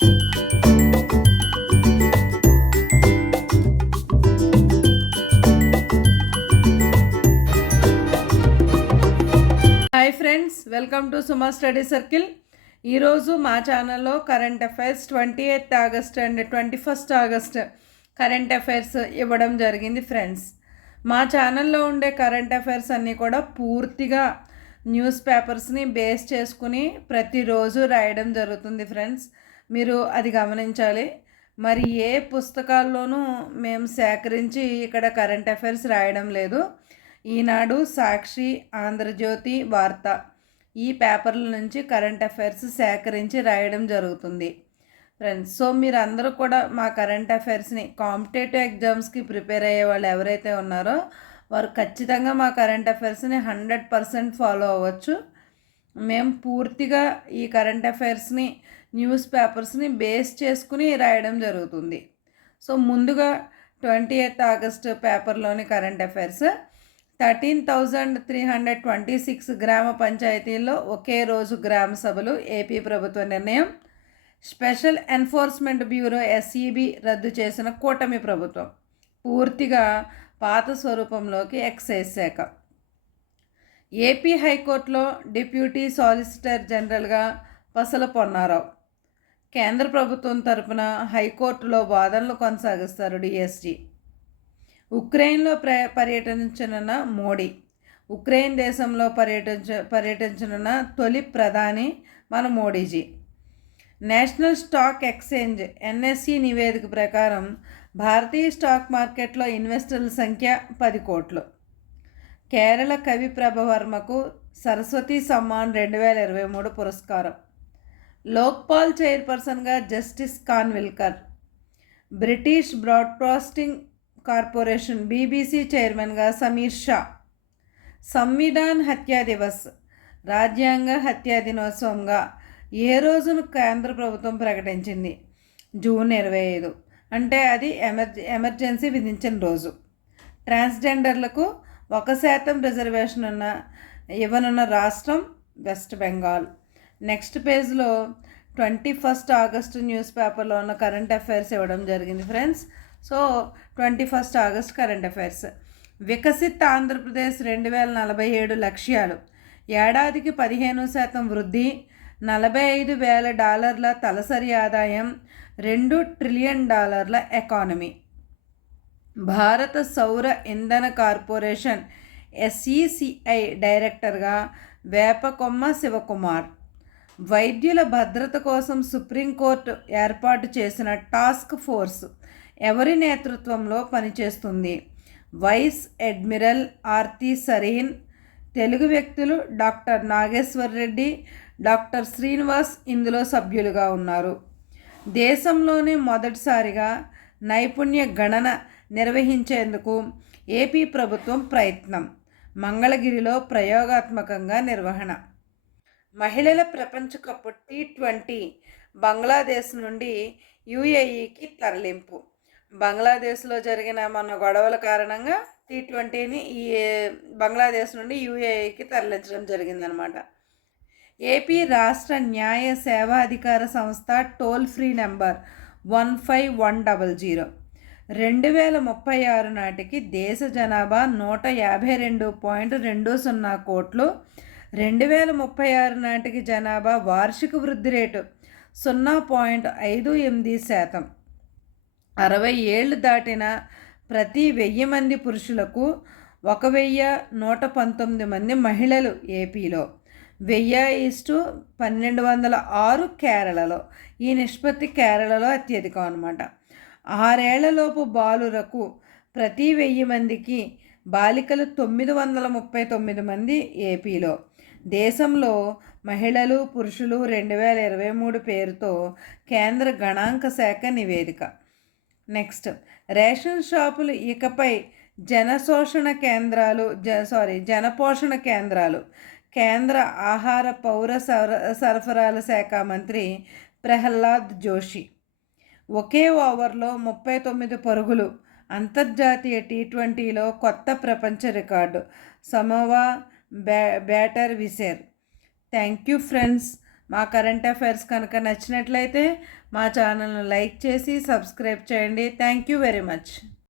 Hi friends, welcome to Suma study circle. ఈరోజు మా ఛానల్లో current affairs 28th August and 21st August current affairs ఇవ్వడం జరిగింది friends. మా ఛానల్లో ఉండే కరెంట్ అఫైర్స్ అన్నీ కూడా పూర్తిగా న్యూస్ పేపర్స్ని బేస్ చేసుకుని ప్రతిరోజు రాయడం జరుగుతుంది ఫ్రెండ్స్. మీరు అది గమనించాలి. మరి ఏ పుస్తకాల్లోనూ మేము సేకరించి ఇక్కడ కరెంట్ అఫైర్స్ రాయడం లేదు. ఈనాడు, సాక్షి, ఆంధ్రజ్యోతి, వార్త ఈ పేపర్ల నుంచి కరెంట్ అఫైర్స్ సేకరించి రాయడం జరుగుతుంది ఫ్రెండ్స్. సో మీరు అందరూ కూడా మా కరెంట్ అఫైర్స్ని కాంపిటేటివ్ ఎగ్జామ్స్కి ప్రిపేర్ అయ్యే వాళ్ళు ఎవరైతే ఉన్నారో వారు ఖచ్చితంగా మా కరెంట్ అఫైర్స్ని 100% ఫాలో అవ్వచ్చు. మేము పూర్తిగా ఈ కరెంట్ అఫైర్స్ని న్యూస్ పేపర్స్ని బేస్ చేసుకుని రాయడం జరుగుతుంది. సో ముందుగా 28th ఆగస్టు పేపర్లోని కరెంట్ అఫైర్స్. 13,326 గ్రామ పంచాయతీల్లో ఒకే రోజు గ్రామ సభలు ఏపీ ప్రభుత్వ నిర్ణయం. స్పెషల్ ఎన్ఫోర్స్మెంట్ బ్యూరో SEB రద్దు చేసిన కూటమి ప్రభుత్వం పూర్తిగా పాత స్వరూపంలోకి ఎక్సైజ్ శాఖ. ఏపీ హైకోర్టులో డిప్యూటీ సాలిసిటర్ జనరల్గా పసల పొన్నారావు. కేంద్ర ప్రభుత్వం తరపున హైకోర్టులో వాదనలు కొనసాగిస్తారు DSG. ఉక్రెయిన్లో పర్యటించనున్న మోడీ. ఉక్రెయిన్ దేశంలో పర్యటించనున్న తొలి ప్రధాని మన Modiji. National stock exchange NSE నివేదిక ప్రకారం భారతీయ స్టాక్ మార్కెట్లో ఇన్వెస్టర్ల సంఖ్య 10 కోట్లు. కేరళ కవి ప్రభవర్మకు సరస్వతి సమ్మాన్ 2023 పురస్కారం. లోక్పాల్ చైర్పర్సన్గా justice Khanwilkar. British broadcasting corporation BBC చైర్మన్గా సమీర్ షా. సంవిధాన్ హత్యా దివస్ రాజ్యాంగ హత్యా దినోత్సవంగా ఏ రోజును కేంద్ర ప్రభుత్వం ప్రకటించింది? జూన్ 25. అంటే అది ఎమర్జెన్సీ విధించిన రోజు. ట్రాన్స్జెండర్లకు 1% రిజర్వేషన్ ఇవ్వనున్న రాష్ట్రం వెస్ట్ బెంగాల్. నెక్స్ట్ పేజ్లో 21st ఆగస్టు న్యూస్ పేపర్లో ఉన్న కరెంట్ అఫైర్స్ ఇవ్వడం జరిగింది friends. So 21st August current affairs. Viksit Andhra Pradesh 2047 లక్ష్యాలు. ఏడాదికి 15% వృద్ధి, $45,000 తలసరి ఆదాయం, $2 ట్రిలియన్ ఎకానమీ. భారత సౌర ఇంధన కార్పొరేషన్ SECI డైరెక్టర్గా వేపకొమ్మ శివకుమార్. వైద్యుల భద్రత కోసం సుప్రీంకోర్టు ఏర్పాటు చేసిన టాస్క్ ఫోర్స్ ఎవరి నేతృత్వంలో పనిచేస్తుంది? Vice admiral Arti Sarin. తెలుగు వ్యక్తులు డాక్టర్ నాగేశ్వర్ రెడ్డి, డాక్టర్ శ్రీనివాస్ ఇందులో సభ్యులుగా ఉన్నారు. దేశంలోనే మొదటిసారిగా నైపుణ్య గణన నిర్వహించేందుకు ఏపీ ప్రభుత్వం ప్రయత్నం. మంగళగిరిలో ప్రయోగాత్మకంగా నిర్వహణ. మహిళల ప్రపంచ కప్ T20 బంగ్లాదేశ్ నుండి UAEకి తరలింపు. బంగ్లాదేశ్లో జరిగిన మన గొడవల కారణంగా T20ని బంగ్లాదేశ్ నుండి UAEకి తరలించడం జరిగిందనమాట. ఏపీ రాష్ట్ర న్యాయ సేవాధికార సంస్థ టోల్ ఫ్రీ నెంబర్ 15100. 2036 నాటికి దేశ జనాభా 152.20 కోట్లు. 2036 నాటికి జనాభా వార్షిక వృద్ధి రేటు 0.58%. 60 ఏళ్ళు దాటిన ప్రతి 1000 మంది పురుషులకు 1119 మంది మహిళలు ఏపీలో. 1000:1206 కేరళలో. ఈ నిష్పత్తి కేరళలో అత్యధికం అనమాట. 6 ఏళ్లలోపు బాలురకు ప్రతి 1000 మందికి బాలికలు 939 మంది ఏపీలో. దేశంలో మహిళలు పురుషులు 2023 పేరుతో కేంద్ర గణాంక శాఖ నివేదిక. నెక్స్ట్, రేషన్ షాపులు ఇకపై జనపోషణ కేంద్రాలు. కేంద్ర ఆహార పౌర సరఫరాల శాఖ మంత్రి ప్రహ్లాద్ జోషి. ఒకే ఓవర్లో 39 పరుగులు. అంతర్జాతీయ T20లో కొత్త ప్రపంచ record. Samoa batter Visser. Thank you friends. మా కరెంట్ అఫైర్స్ కనుక నచ్చినట్లయితే మా ఛానల్ను లైక్ చేసి సబ్స్క్రైబ్ చేయండి. Thank you very much.